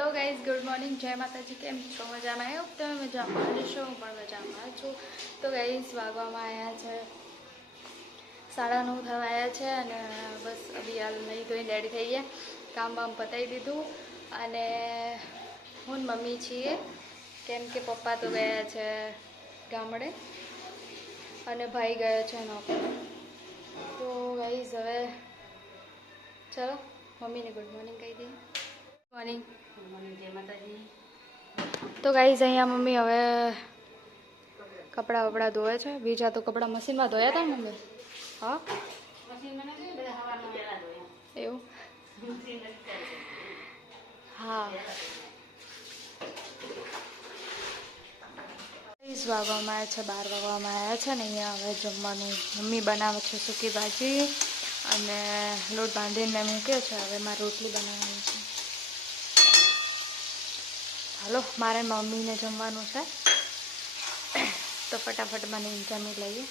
Hello guys, good morning. જય માતાજી. કેમ છો? મજામાં આવ્યો? તમે મજામાં રહેશો? હું પણ મજામાં છું. તો ગાઈઝ, વાગવામાં આવ્યા છે 9:30 થવા આવ્યા છે અને બસ અભી હાલ નહીં ધોઈને રેડી થઈ ગયા, કામ બામ પતાવી દીધું. અને હું ને મમ્મી છીએ, કેમ કે પપ્પા તો ગયા છે ગામડે અને ભાઈ ગયો છે નોકરી. તો ગાઈઝ હવે ચલો મમ્મીને ગુડ મોર્નિંગ કહી દઈએ. મોર્નિંગ. જય માતાજી. તો ગાઈઝ અહીંયા મમ્મી હવે કપડાં વપડા ધોવે છે. બીજા તો કપડાં મશીનમાં ધોયા હતા ને મમ્મી? હા, એવું? હા. વાગવામાં આવ્યા છે 12 વાગવામાં આવ્યા છે ને અહીંયા હવે જમવાનું મમ્મી બનાવે છે સૂકી ભાજી અને લોટ બાંધીને મૂક્યો છે. હવે મારે રોટલી બનાવવાની છે. હાલો, મારે મમ્મીને જમવાનું છે તો ફટાફટ મને જમી લઈએ.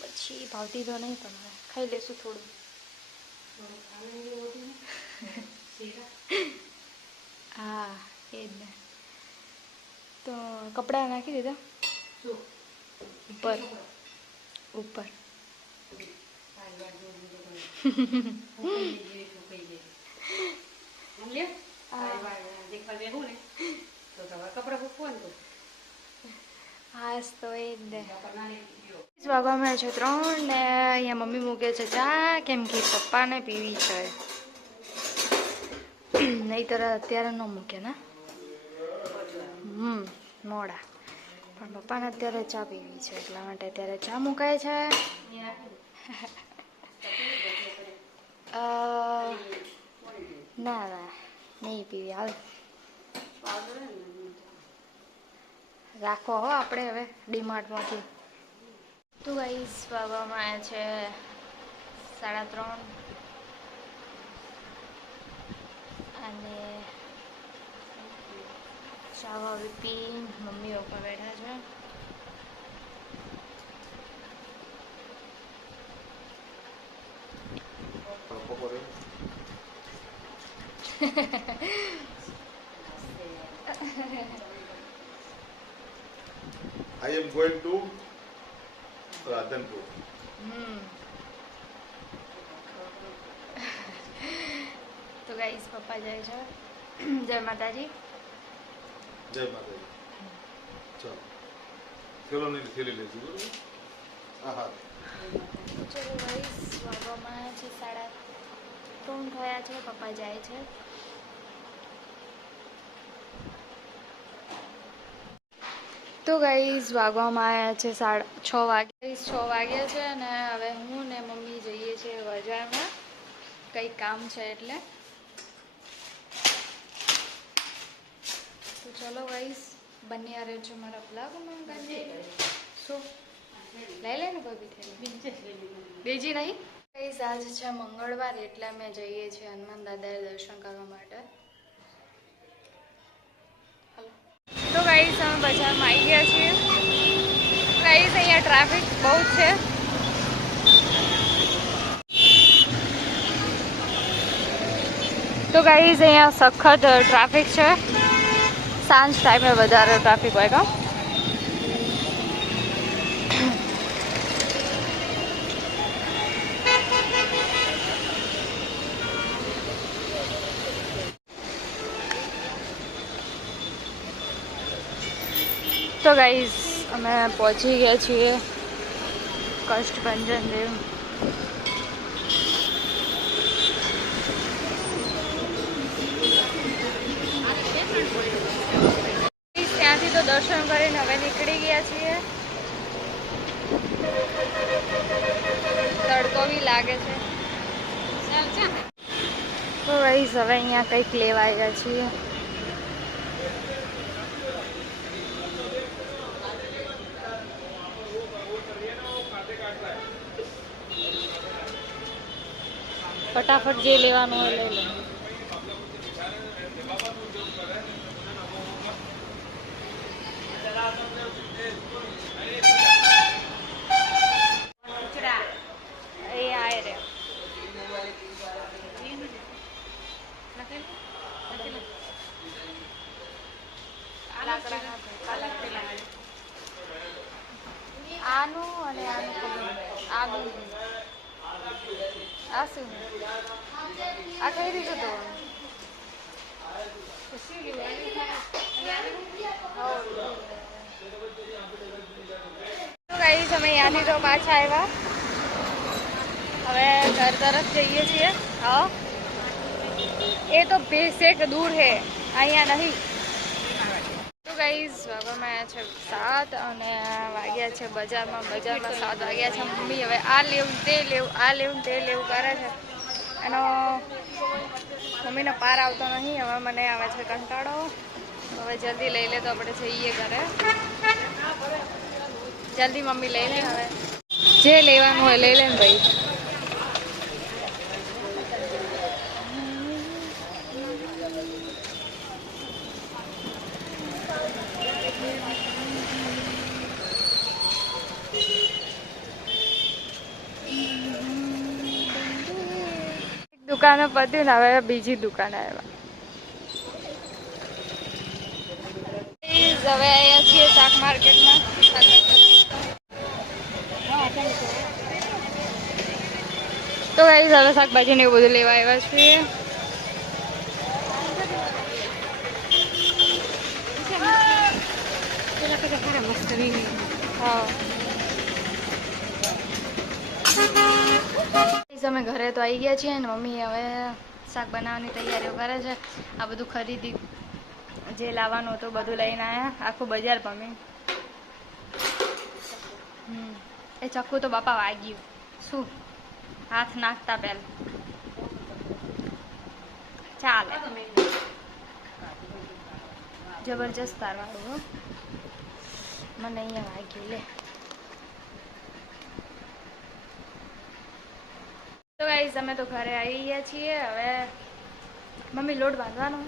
પછી ભાવતી તો નહીં પણ ખાઈ લેશું થોડું. હા, એ જ ને. તો કપડાં નાખી દીધા ઉપર ઉપર. હા, તો એ જ ને. વાગવામાં છે 3 ને અહીંયા મમ્મી મૂકે છે ચા, કેમ કે પપ્પાને પીવી છે. નહીંતર અત્યારે ન મૂકે ને. મોડા. પણ પપ્પાને અત્યારે ચા પીવી છે એટલા માટે અત્યારે ચા મુકાય છે. ના ના, નહીં પીવી. હાલ રાખો હો આપણે હવે ડીમાર્ટમાંથી. તો ગાઈસ વાગવામાં આવ્યા છે 3:30 અને ચા પી મમ્મી ઉપર બેઠા છે. I am going to Radhanpur. તો ગાઈસ પપ્પા જાય છે. જય માતાજી. જય માતાજી. ચાલો ખેલોની થેલી લેજો બરોબર. હા. ચલો ગાઈસ, વાગવામાં છે 3:30 થયા છે. પપ્પા જાય છે. તો ગાઈઝ વાગવામાં આવ્યા છે 6 વાગે. 6 વાગ્યા છે અને હવે હું ને મમ્મી જઈએ છીએ બજારમાં, કંઈક કામ છે એટલે. તો ચલો ગાઈઝ, બન્યા રહે છે મારા બ્લોગમાં. શું લઈ લે ને કોઈ બી થઈને બીજી નહીં. ગાઈઝ આજ છે મંગળવાર એટલે અમે જઈએ છીએ હનુમાન દાદાએ દર્શન કરવા માટે. તો ગાઈઝ અમે બજારમાં આવી ગયા છીએ. ગાઈઝ અહીંયા ટ્રાફિક બહુ જ છે. તો ગાઈઝ અહીંયા સખત ટ્રાફિક છે. સાંજ ટાઈમે વધારે ટ્રાફિક હોય કા. તો ગાઈઝ અમે પહોંચી ગયા છીએ કષ્ટભંજન દેવ. ત્યાંથી તો દર્શન કરીને હવે નીકળી ગયા છીએ. તડકો બી લાગે છે. તો ગાઈઝ હવે અહીંયા કંઈક લેવા આવ્યા છીએ. ફટાફટ જે લેવાનું હોય લઈ લો. આબુ આ શું આ કઈ રીતે તો ગાઈસ અમે યાની તો પાછા આવ્યા હવે ઘર તરફ જઈએ છીએ હા એ તો બેસેક દૂર હે અહીંયા નહીં તો ગાઈસ વાગવામાં આવ્યા છે 7 અને વાગ્યા છે બજારમાં 7 વાગ્યા છે મમ્મી હવે આ લેવું તે લેવું આ લેવું તે લેવું કરે છે એનો મમ્મીનો પાર આવતો નહીં હવે મને આવે છે કંટાળો હવે જલ્દી લઈ લે તો આપણે જઈએ ઘરે જલ્દી મમ્મી લઈ લે હવે જે લેવાનું હોય લઈ લે ને ભાઈ દુકાને પત્યું ને હવે બીજી દુકાને આવ્યા હવે આવ્યા છીએ શાક માર્કેટમાં તો ગાઈસ હવે શાકભાજી ને એવું બધું લેવા આવ્યા છીએ હા અમે ઘરે તો આવી ગયા છીએ ને મમ્મી હવે શાક બનાવવાની તૈયારીઓ કરે છે આ બધું ખરીદી જે લાવવાનું હતું બધું લઈને આવ્યા આખું બજાર મમ્મી એ ચક્કુ તો બાપા વાગ્યું શું હાથ નાખતા પહેલા ચાલે જબરજસ્ત તારવાળું હો મને અહીંયા વાગ્યું લે તો ગાઈસ અમે તો ઘરે આવી ગયા છીએ હવે મમ્મી લોટ બાંધવાનો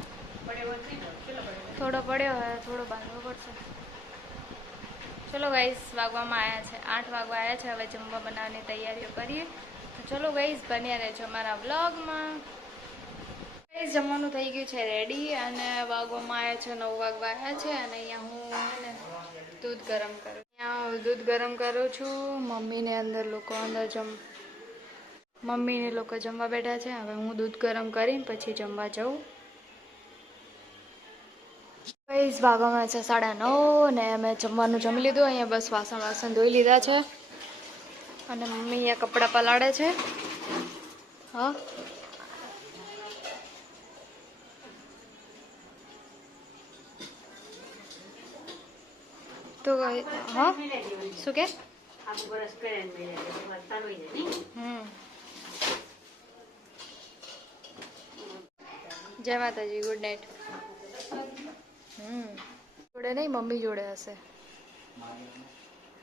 થોડો પડ્યો હવે થોડો બાંધવો પડશે ચલો ગાઈસ વાગવામાં આવ્યા છે 8 વાગવા આવ્યા છે હવે જમવા બનાવવાની તૈયારીઓ કરીએ તો ચલો ગાઈસ બન્યા રહેજો અમારા વ્લોગમાં ગાઈસ જમવાનું થઈ ગયું છે રેડી અને વાગવામાં આવ્યા છે 9 વાગવા આવ્યા છે અને અહીંયા હું દૂધ ગરમ કરું અહીંયા દૂધ ગરમ કરું છું મમ્મીને લોકો જમવા બેઠા છે હવે હું દૂધ ગરમ કરીને પછી જમવા જાઉં ગાઈસ વાગવામાં છે 9:30 ને અમે જમવાનું જમી લીધું અહીંયા બસ વાસણ ધોઈ લીધા છે અને મમ્મી અહીંયા કપડાં પલાળે છે હા તો હા શું કે જય માતાજી ગુડ નાઇટ જોડે નહીં મમ્મી જોડે હશે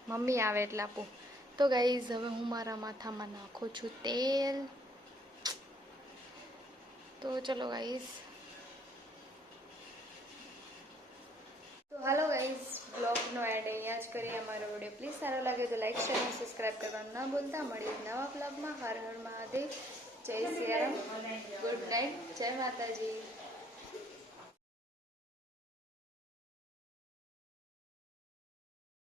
મમ્મી આવે એટલે આપું તો ગાઈઝ હવે હું મારા માથામાં નાખું છું તેલ તો ચલો ગાઈઝ તો હાલો ગાઈઝ બ્લોગનો એડ અહીંયા જ કરીએ અમારો વિડીયો પ્લીઝ સારો લાગે તો લાઈક શેર અને સબસ્ક્રાઈબ કરવાનું ના ભૂલતા મળીએ નવા બ્લોગમાં હર હર મહાદેવ જય સિયારામ ગુડ નાઇટ જય માતાજી